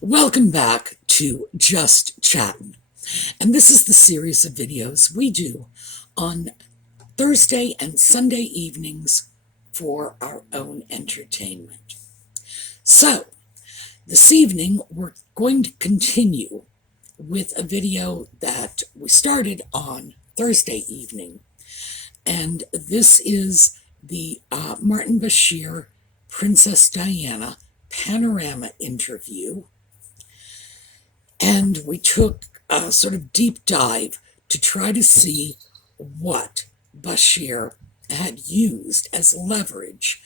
Welcome back to Just Chattin', and this is the series of videos we do on Thursday and Sunday evenings for our own entertainment. So, this evening we're going to continue with a video that we started on Thursday evening, and this is the Martin Bashir Princess Diana Panorama interview. And we took a sort of deep dive to try to see what Bashir had used as leverage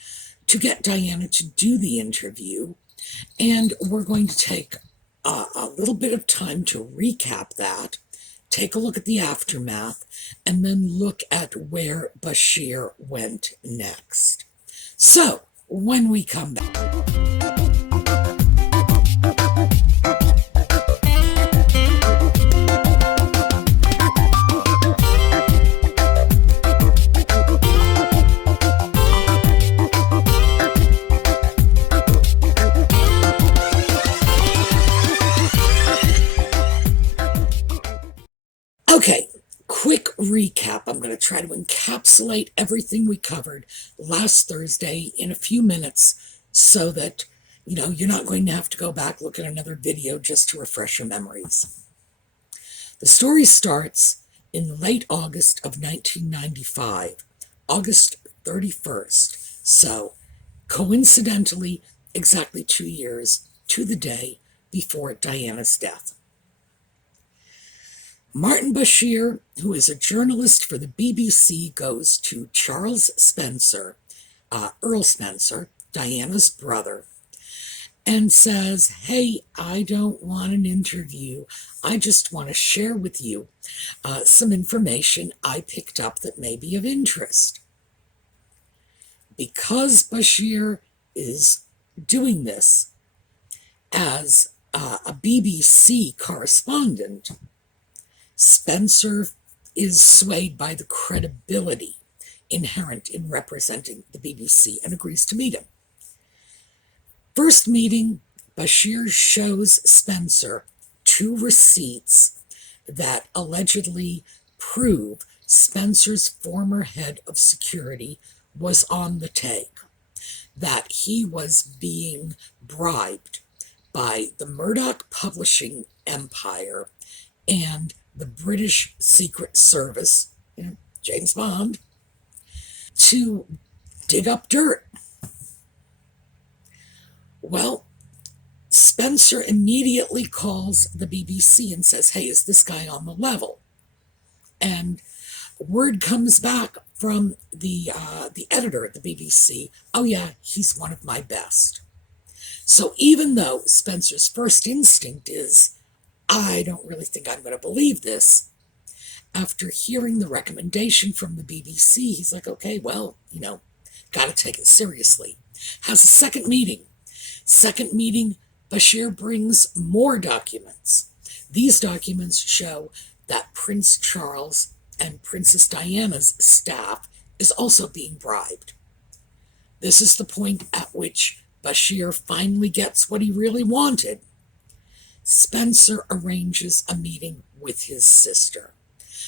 to get Diana to do the interview. And we're going to take a little bit of time to recap that, take a look at the aftermath, and then look at where Bashir went next. So, when we come back. Okay, quick recap. I'm going to try to encapsulate everything we covered last Thursday in a few minutes so that, you're not going to have to go back, look at another video just to refresh your memories. The story starts in late August of 1995, August 31st. So, coincidentally, exactly 2 years to the day before Diana's death. Martin Bashir, who is a journalist for the BBC, goes to Charles Spencer, Earl Spencer, Diana's brother, and says, "Hey, I don't want an interview. I just want to share with you some information I picked up that may be of interest." Because Bashir is doing this as a BBC correspondent, Spencer is swayed by the credibility inherent in representing the BBC and agrees to meet him. First meeting, Bashir shows Spencer 2 receipts that allegedly prove Spencer's former head of security was on the take, that he was being bribed by the Murdoch publishing empire and the British Secret Service, James Bond, to dig up dirt. Well, Spencer immediately calls the BBC and says, "Hey, is this guy on the level?" And word comes back from the editor at the BBC, "Oh yeah, he's one of my best." So even though Spencer's first instinct is, "I don't really think I'm going to believe this," after hearing the recommendation from the BBC, he's like, "Okay, well, got to take it seriously." Has a second meeting. Second meeting, Bashir brings more documents. These documents show that Prince Charles and Princess Diana's staff is also being bribed. This is the point at which Bashir finally gets what he really wanted. Spencer arranges a meeting with his sister.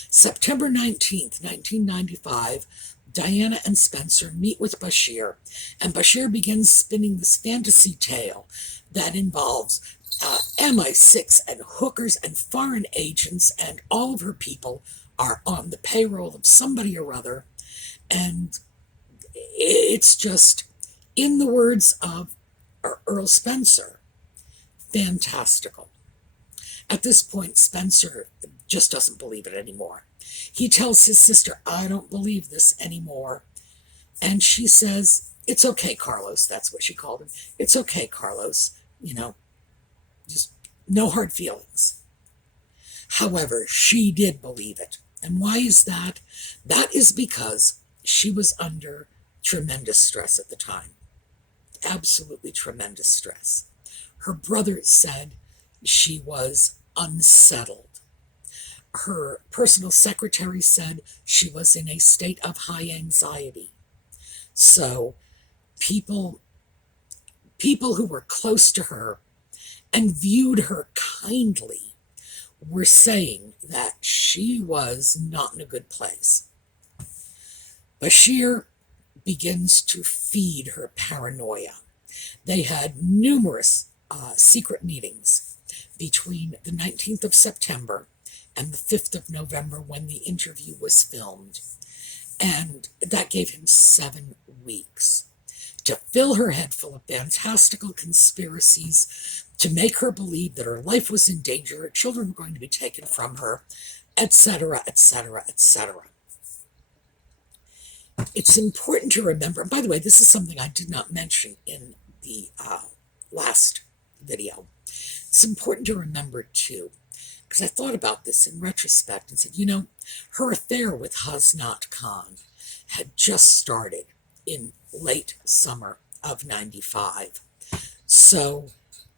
September 19th, 1995, Diana and Spencer meet with Bashir, and Bashir begins spinning this fantasy tale that involves MI6 and hookers and foreign agents, and all of her people are on the payroll of somebody or other, and it's just, in the words of Earl Spencer, fantastical. At this point, Spencer just doesn't believe it anymore. He tells his sister, "I don't believe this anymore." And she says, "It's okay, Carlos." That's what she called him. "It's okay, Carlos. Just no hard feelings." However, she did believe it. And why is that? That is because she was under tremendous stress at the time. Absolutely tremendous stress. Her brother said she was unsettled. Her personal secretary said she was in a state of high anxiety. So people who were close to her and viewed her kindly were saying that she was not in a good place. Bashir begins to feed her paranoia. They had numerous secret meetings between the 19th of September and the 5th of November when the interview was filmed. And that gave him 7 weeks to fill her head full of fantastical conspiracies, to make her believe that her life was in danger, her children were going to be taken from her, etc., etc., etc. It's important to remember, and by the way, this is something I did not mention in the last video. It's important to remember, too, because I thought about this in retrospect and said, you know, her affair with Hasnat Khan had just started in late summer of 95. So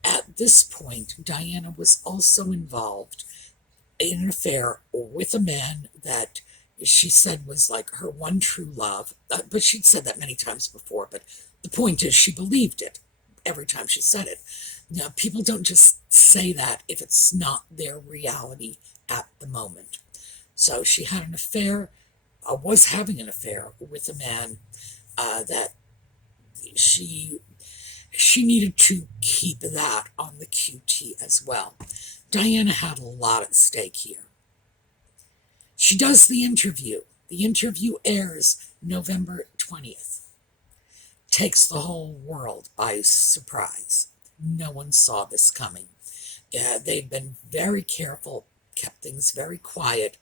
at this point, Diana was also involved in an affair with a man that she said was like her one true love. But she'd said that many times before. But the point is, she believed it every time she said it. Now, people don't just say that if it's not their reality at the moment. So she had an affair, was having an affair with a man that she needed to keep that on the QT as well. Diana had a lot at stake here. She does the interview. The interview airs November 20th. Takes the whole world by surprise. No one saw this coming. They've been very careful, kept things very quiet.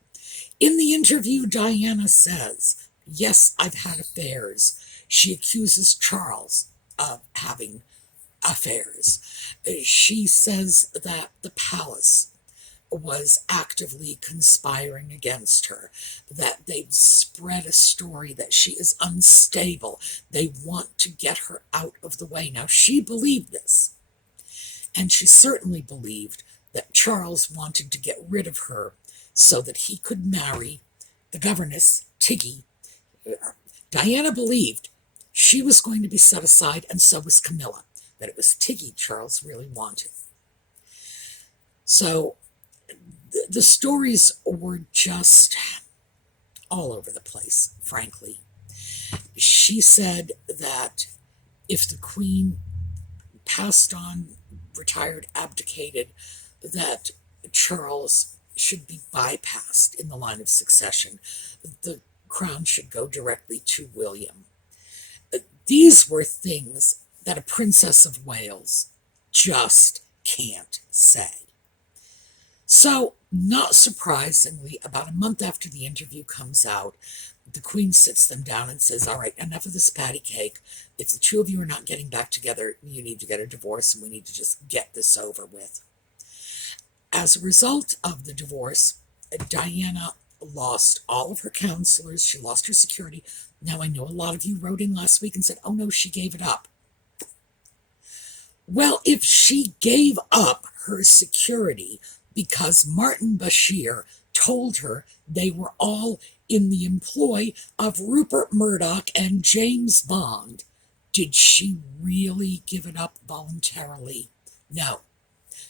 In the interview, Diana says, yes, I've had affairs. She accuses Charles of having affairs. She says that the palace was actively conspiring against her, that they've spread a story that she is unstable. They want to get her out of the way. Now, she believed this, and she certainly believed that Charles wanted to get rid of her so that he could marry the governess, Tiggy. Diana believed she was going to be set aside, and so was Camilla, that it was Tiggy Charles really wanted. So the stories were just all over the place, frankly. She said that if the queen passed on, retired, abdicated, that Charles should be bypassed in the line of succession. The crown should go directly to William. These were things that a Princess of Wales just can't say. So, not surprisingly, about a month after the interview comes out, the Queen sits them down and says, all right, enough of this patty cake. If the two of you are not getting back together, you need to get a divorce, and we need to just get this over with. As a result of the divorce, Diana lost all of her counselors. She lost her security. Now, I know a lot of you wrote in last week and said, oh no, she gave it up. Well, if she gave up her security because Martin Bashir told her they were all in the employ of Rupert Murdoch and James Bond, did she really give it up voluntarily? No.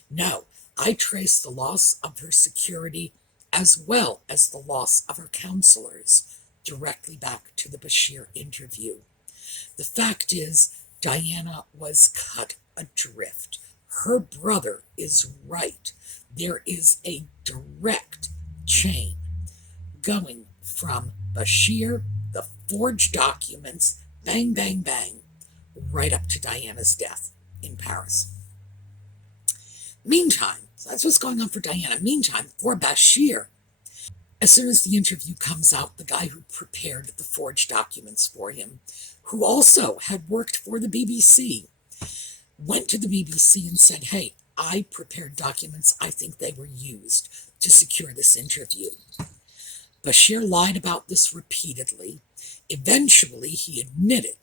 No. I trace the loss of her security as well as the loss of her counselors directly back to the Bashir interview. The fact is, Diana was cut adrift. Her brother is right. There is a direct chain going from Bashir, the forged documents, bang, bang, bang, right up to Diana's death in Paris. Meantime, so that's what's going on for Diana. Meantime, for Bashir, as soon as the interview comes out, the guy who prepared the forged documents for him, who also had worked for the BBC, went to the BBC and said, hey, I prepared documents. I think they were used to secure this interview. Bashir lied about this repeatedly. Eventually, he admitted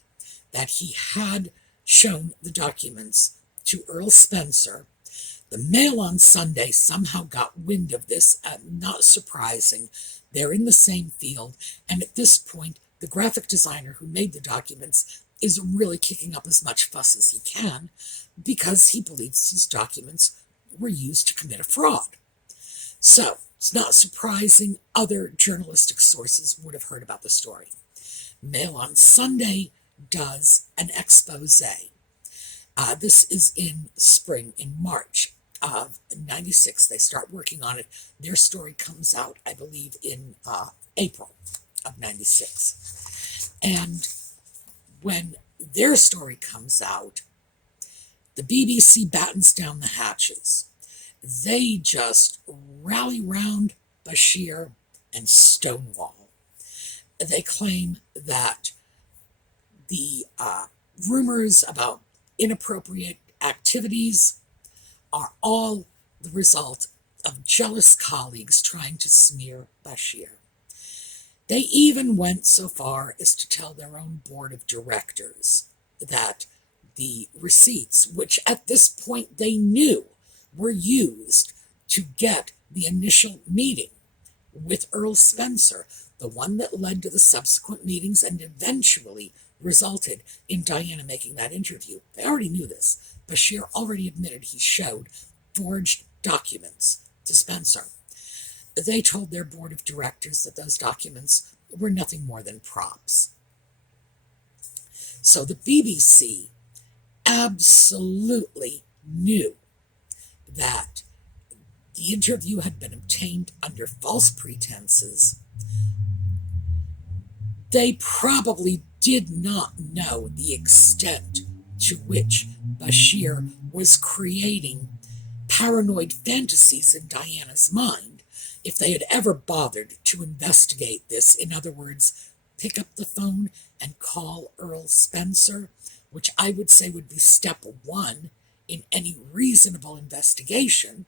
that he had shown the documents to Earl Spencer. The Mail on Sunday somehow got wind of this, not surprising. They're in the same field, and at this point, the graphic designer who made the documents is really kicking up as much fuss as he can because he believes his documents were used to commit a fraud. So it's not surprising other journalistic sources would have heard about the story. Mail on Sunday does an expose. This is in spring, in March of 96. They start working on it. Their story comes out, I believe, in April of 96. And when their story comes out, the BBC battens down the hatches. They just rally round Bashir and stonewall. They claim that the rumors about inappropriate activities are all the result of jealous colleagues trying to smear Bashir. They even went so far as to tell their own board of directors that the receipts, which at this point they knew were used to get the initial meeting with Earl Spencer, the one that led to the subsequent meetings and eventually resulted in Diana making that interview. They already knew this. Bashir already admitted he showed forged documents to Spencer. They told their board of directors that those documents were nothing more than props. So the BBC absolutely knew that the interview had been obtained under false pretenses. They probably did not know the extent to which Bashir was creating paranoid fantasies in Diana's mind if they had ever bothered to investigate this. In other words, pick up the phone and call Earl Spencer, which I would say would be step one in any reasonable investigation.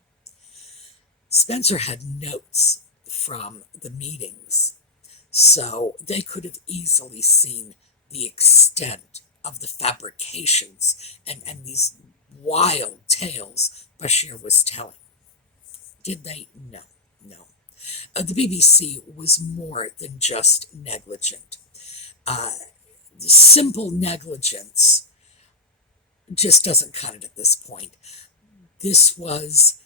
Spencer had notes from the meetings, so they could have easily seen the extent of the fabrications and these wild tales Bashir was telling. Did they? No. The BBC was more than just negligent. Simple negligence just doesn't cut it at this point. This was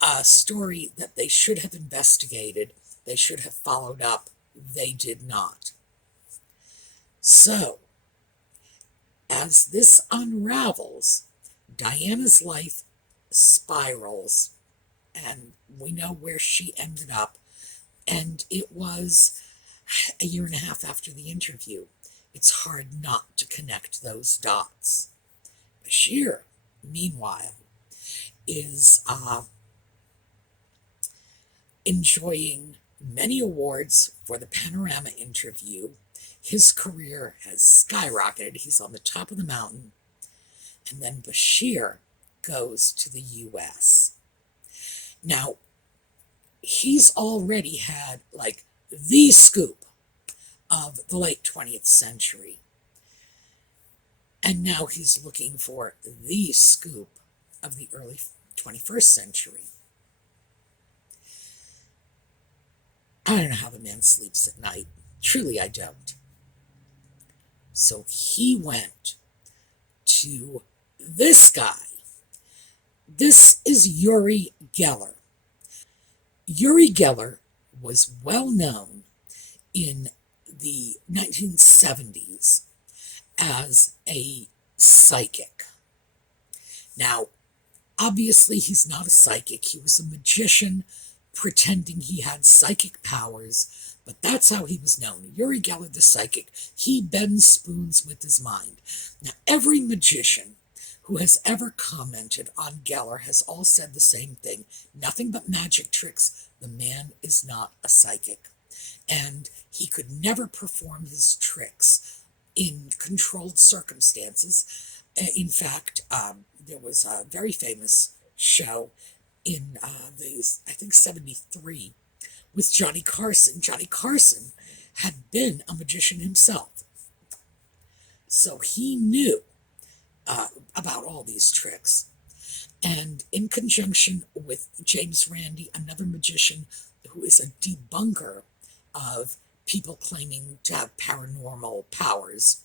a story that they should have investigated. They should have followed up. They did not. So, as this unravels, Diana's life spirals, and we know where she ended up. And it was a year and a half after the interview. It's hard not to connect those dots. Bashir, meanwhile, is enjoying many awards for the Panorama interview. His career has skyrocketed. He's on the top of the mountain. And then Bashir goes to the U.S. Now, he's already had, like, the scoop of the late 20th century. And now he's looking for the scoop of the early 21st century. I don't know how the man sleeps at night. Truly, I don't. So he went to this guy. This is Uri Geller. Uri Geller was well known in the 1970s as a psychic. Now, obviously he's not a psychic. He was a magician pretending he had psychic powers, but that's how he was known. Uri Geller the psychic. He bends spoons with his mind. Now, every magician who has ever commented on Geller has all said the same thing. Nothing but magic tricks. The man is not a psychic. And he could never perform his tricks in controlled circumstances. In fact, there was a very famous show in I think 73 with Johnny Carson. Johnny Carson had been a magician himself. So he knew about all these tricks. And in conjunction with James Randi, another magician who is a debunker of people claiming to have paranormal powers,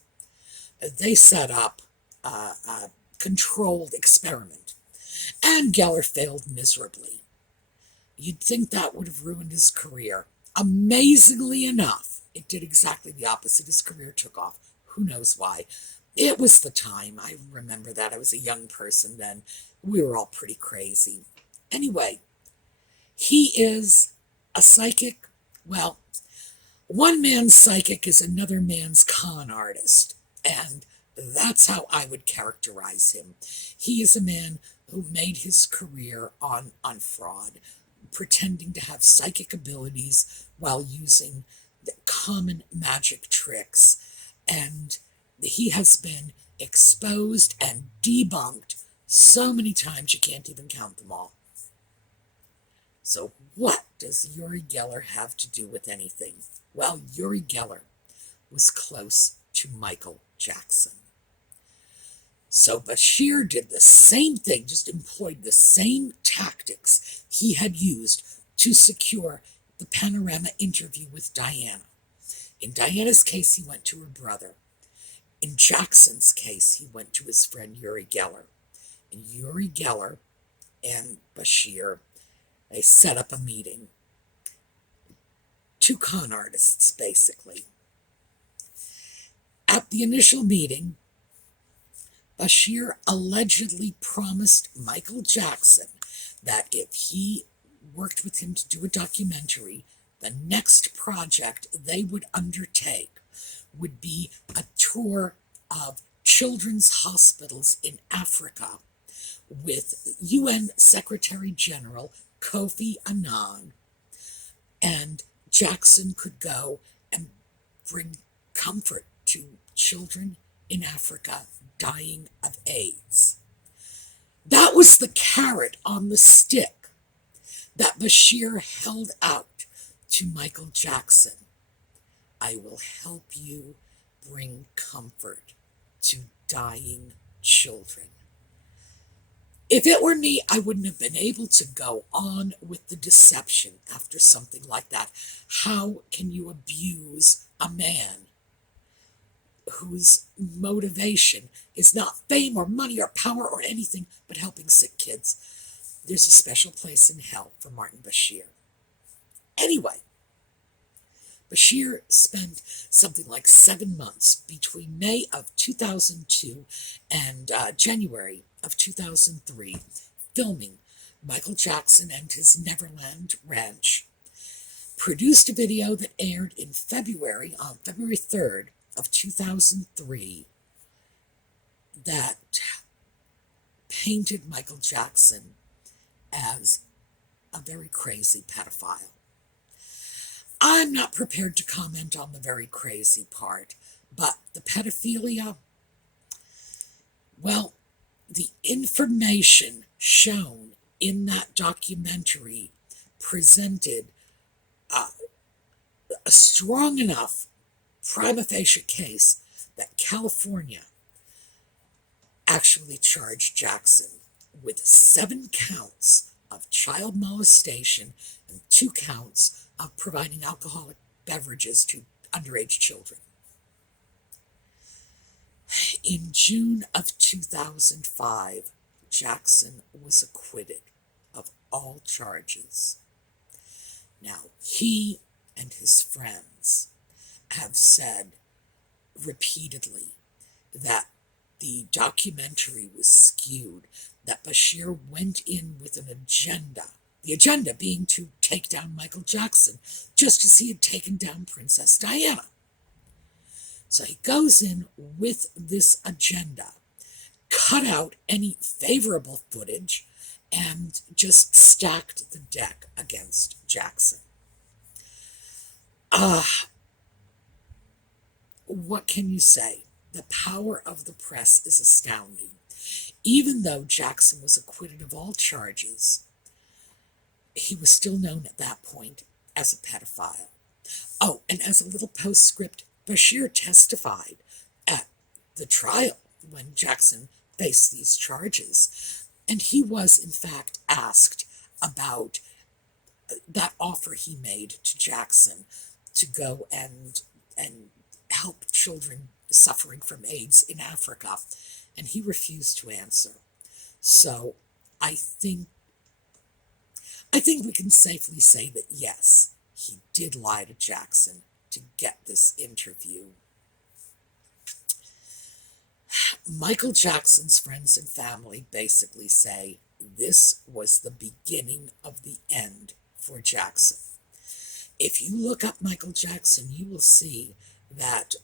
they set up controlled experiment. And Geller failed miserably. You'd think that would have ruined his career. Amazingly enough, it did exactly the opposite. His career took off. Who knows why? It was the time. I remember that. I was a young person then. We were all pretty crazy. Anyway, he is a psychic. Well, one man's psychic is another man's con artist. And that's how I would characterize him. He is a man who made his career on fraud, pretending to have psychic abilities while using the common magic tricks. And he has been exposed and debunked so many times you can't even count them all. So what does Uri Geller have to do with anything? Well, Uri Geller was close to Michael Jackson. So Bashir did the same thing, just employed the same tactics he had used to secure the Panorama interview with Diana. In Diana's case, he went to her brother. In Jackson's case, he went to his friend Uri Geller. And Uri Geller and Bashir, they set up a meeting. Two con artists, basically. At the initial meeting, Bashir allegedly promised Michael Jackson that if he worked with him to do a documentary, the next project they would undertake would be a tour of children's hospitals in Africa with UN Secretary General Kofi Annan, and Jackson could go and bring comfort to children in Africa dying of AIDS. That was the carrot on the stick that Bashir held out to Michael Jackson. I will help you bring comfort to dying children. If it were me, I wouldn't have been able to go on with the deception after something like that. How can you abuse a man whose motivation is not fame or money or power or anything but helping sick kids? There's a special place in hell for Martin Bashir. Anyway, Bashir spent something like 7 months between May of 2002 and January of 2003 filming Michael Jackson and his Neverland Ranch, produced a video that aired in February, on February 3rd of 2003, that painted Michael Jackson as a very crazy pedophile. I'm not prepared to comment on the very crazy part, but the pedophilia, well, the information shown in that documentary presented a strong enough prima facie case that California actually charged Jackson with 7 counts of child molestation and 2 counts of providing alcoholic beverages to underage children. In June of 2005, Jackson was acquitted of all charges. Now, he and his friends have said repeatedly that the documentary was skewed, that Bashir went in with an agenda, the agenda being to take down Michael Jackson, just as he had taken down Princess Diana. So he goes in with this agenda, cut out any favorable footage, and just stacked the deck against Jackson. What can you say? The power of the press is astounding. Even though Jackson was acquitted of all charges, he was still known at that point as a pedophile. Oh, and as a little postscript, Bashir testified at the trial when Jackson faced these charges, and he was, in fact, asked about that offer he made to Jackson to go and help children suffering from AIDS in Africa. and he refused to answer. So I think we can safely say that yes, he did lie to Jackson to get this interview. Michael Jackson's friends and family basically say this was the beginning of the end for Jackson. If you look up Michael Jackson, you will see that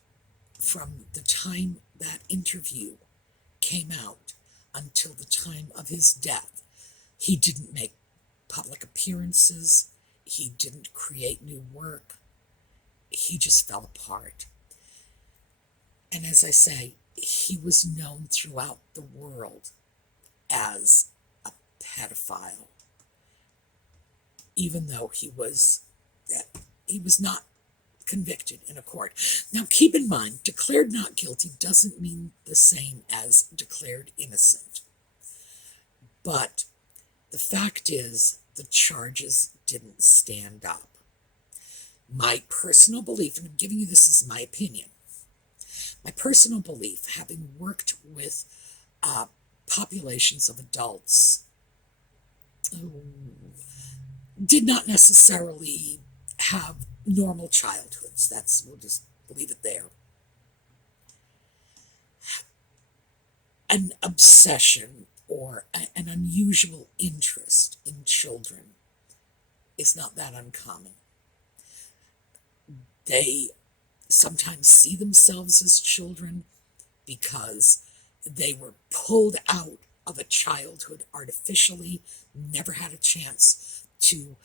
from the time that interview came out until the time of his death, he didn't make public appearances, he didn't create new work, he just fell apart. And as I say, he was known throughout the world as a pedophile, even though he was not convicted in a court. Now, keep in mind, declared not guilty doesn't mean the same as declared innocent. But the fact is, the charges didn't stand up. My personal belief, and I'm giving you this as my opinion, my personal belief, having worked with populations of adults who did not necessarily have normal childhoods, we'll just leave it there. An obsession or an unusual interest in children is not that uncommon. They sometimes see themselves as children because they were pulled out of a childhood artificially, never had a chance to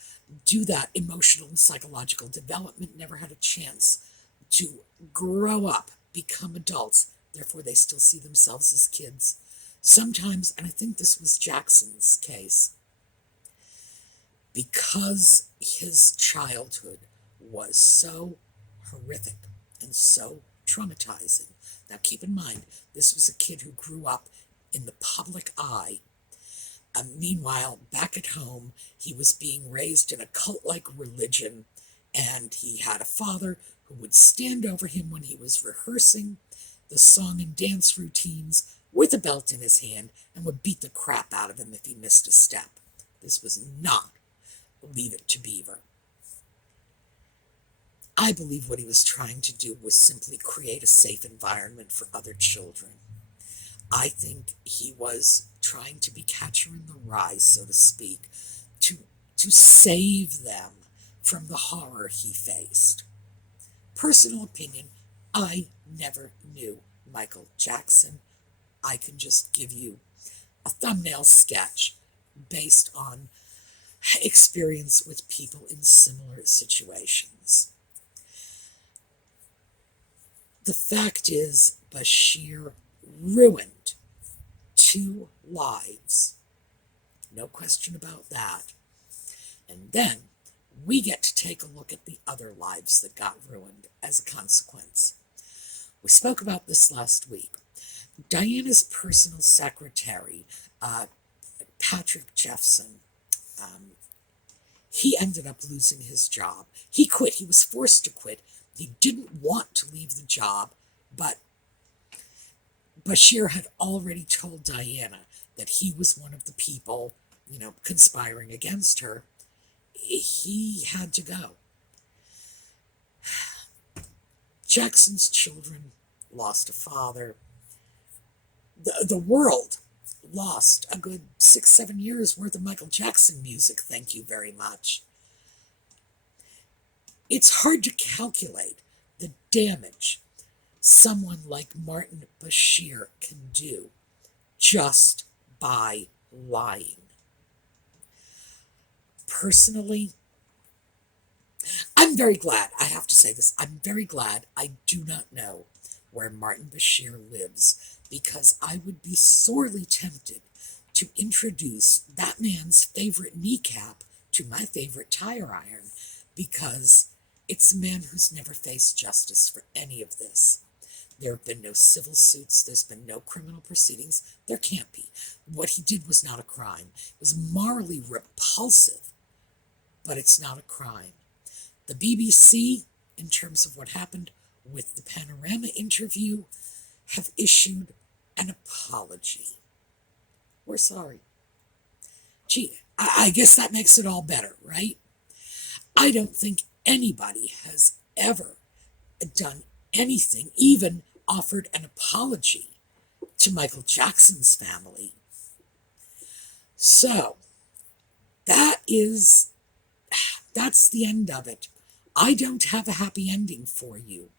do that emotional and psychological development, never had a chance to grow up, become adults. Therefore, they still see themselves as kids. Sometimes, and I think this was Jackson's case, because his childhood was so horrific and so traumatizing. Now, keep in mind, this was a kid who grew up in the public eye. Meanwhile, back at home, he was being raised in a cult-like religion, and he had a father who would stand over him when he was rehearsing the song and dance routines with a belt in his hand and would beat the crap out of him if he missed a step. This was not Leave It to Beaver. I believe what he was trying to do was simply create a safe environment for other children. I think he was trying to be Catcher in the Rye, so to speak, to save them from the horror he faced. Personal opinion, I never knew Michael Jackson. I can just give you a thumbnail sketch based on experience with people in similar situations. The fact is, Bashir ruined 2 lives. No question about that. And then we get to take a look at the other lives that got ruined as a consequence. We spoke about this last week. Diana's personal secretary, Patrick Jeffson, he ended up losing his job. He quit. He was forced to quit. He didn't want to leave the job, but Bashir had already told Diana that he was one of the people, conspiring against her. He had to go. Jackson's children lost a father. The world lost a good 6-7 years worth of Michael Jackson music, thank you very much. It's hard to calculate the damage someone like Martin Bashir can do just by lying. Personally, I'm very glad, I have to say this, I'm very glad I do not know where Martin Bashir lives, because I would be sorely tempted to introduce that man's favorite kneecap to my favorite tire iron, because it's a man who's never faced justice for any of this. There have been no civil suits. There's been no criminal proceedings. There can't be. What he did was not a crime. It was morally repulsive, but it's not a crime. The BBC, in terms of what happened with the Panorama interview, have issued an apology. We're sorry. Gee, I guess that makes it all better, right? I don't think anybody has ever done anything, even offered an apology to Michael Jackson's family. So, that's the end of it. I don't have a happy ending for you.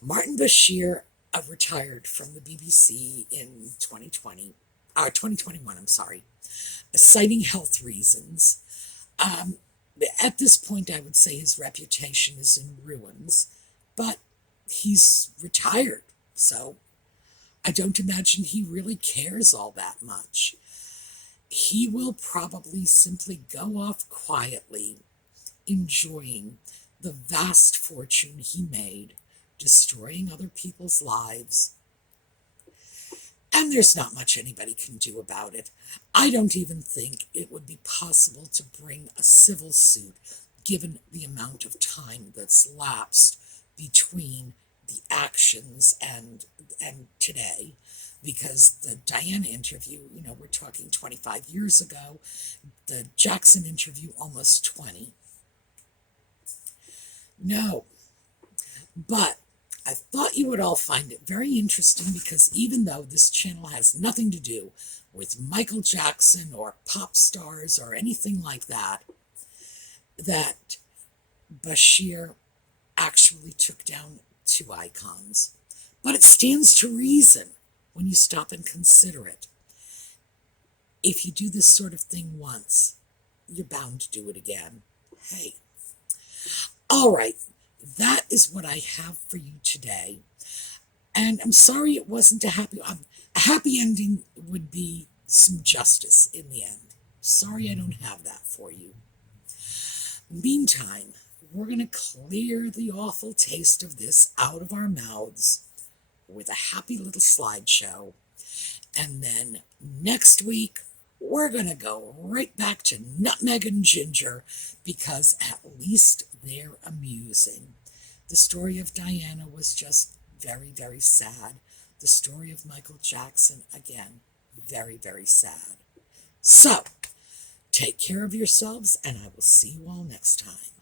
Martin Bashir retired from the BBC in 2021, I'm sorry, citing health reasons. At this point, I would say his reputation is in ruins, but he's retired, so I don't imagine he really cares all that much. He will probably simply go off quietly, enjoying the vast fortune he made, destroying other people's lives. And there's not much anybody can do about it. I don't even think it would be possible to bring a civil suit, given the amount of time that's lapsed between the actions and today, because the Diana interview, we're talking 25 years ago, the Jackson interview almost 20. No, but I thought you would all find it very interesting, because even though this channel has nothing to do with Michael Jackson or pop stars or anything like that, that Bashir actually took down two icons. But it stands to reason when you stop and consider it. If you do this sort of thing once, you're bound to do it again. Hey. All right. That is what I have for you today. And I'm sorry it wasn't a happy ending would be some justice in the end. Sorry I don't have that for you. Meantime, we're going to clear the awful taste of this out of our mouths with a happy little slideshow. And then next week, we're going to go right back to Nutmeg and Ginger, because at least they're amusing. The story of Diana was just very, very sad. The story of Michael Jackson, again, very, very sad. So, take care of yourselves, and I will see you all next time.